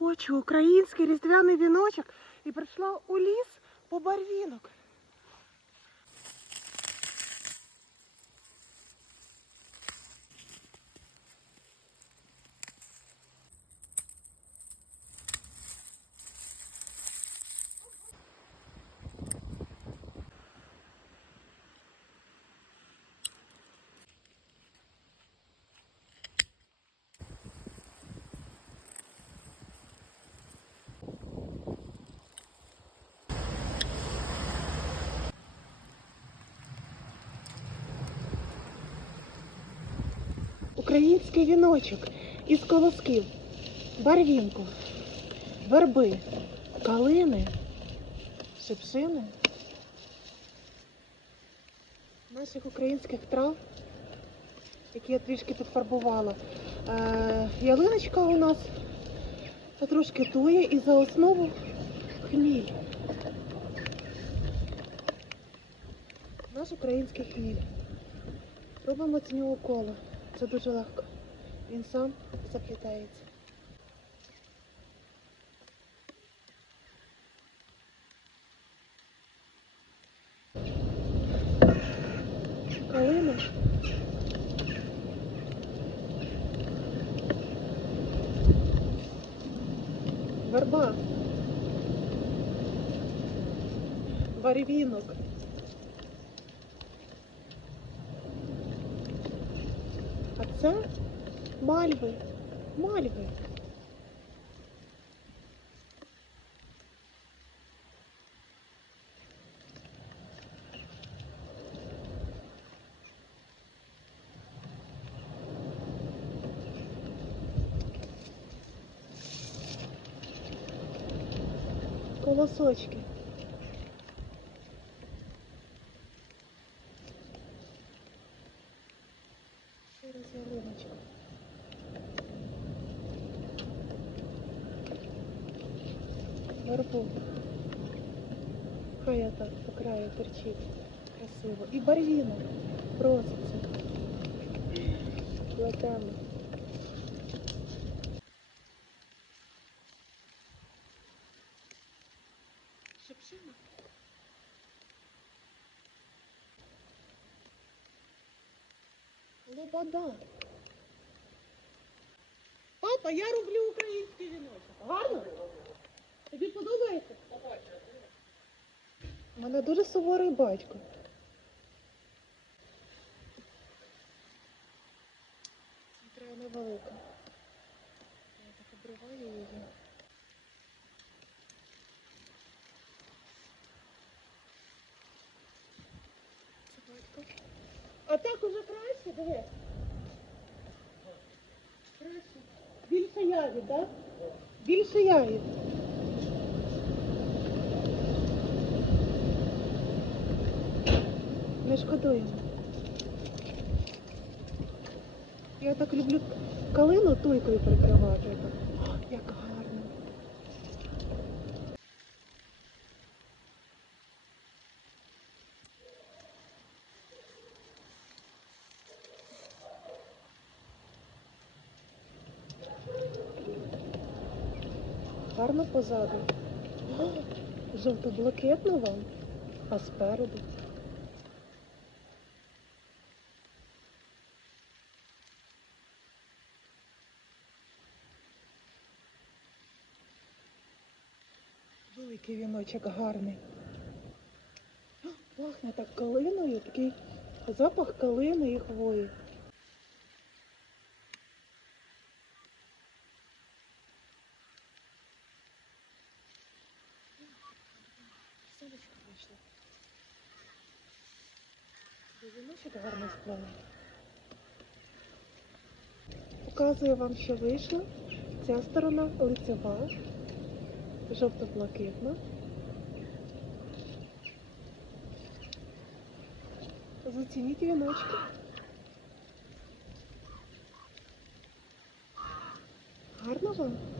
Хочу український різдвяний віночок і прийшла у ліс по барвінок. Український віночок із колосків, барвінку, верби, калини, шипшини, наших українських трав, які я трішки підфарбувала. Е, ялиночка у нас трошки тує і за основу хміль. Наш український хміль. Робимо з нього коло. Це дуже легко. Він сам заплітається. Калина. Верба. Барвінок. Це мальви. Мальви. Колосочки. через ялиночку. Барбук. Хай так по краю торчить. Красиво. І барвіна. Проситься. Платами. Шепшина. Лобода. Папа, я роблю український віночок. Гарно? Тобі подобається? У мене дуже суворий батько. Це треба невелика. Я так обриваю її. Це батько. А так уже краще, диви. Краще. Більше ягід, так? Більше ягід. Не шкодуємо. Я так люблю калину туйкою прикривати. Так. О, як гарно. Позаду. Жовто-блакитно вам, а спереду. Великий віночок гарний. Пахне так калиною, такий запах калини і хвої. Сонечко вийшло. Віночок гарно сплавий. Показую вам, що вийшло. Ця сторона лицева, жовто-блакитна. Зацініть віночки. Гарно вам?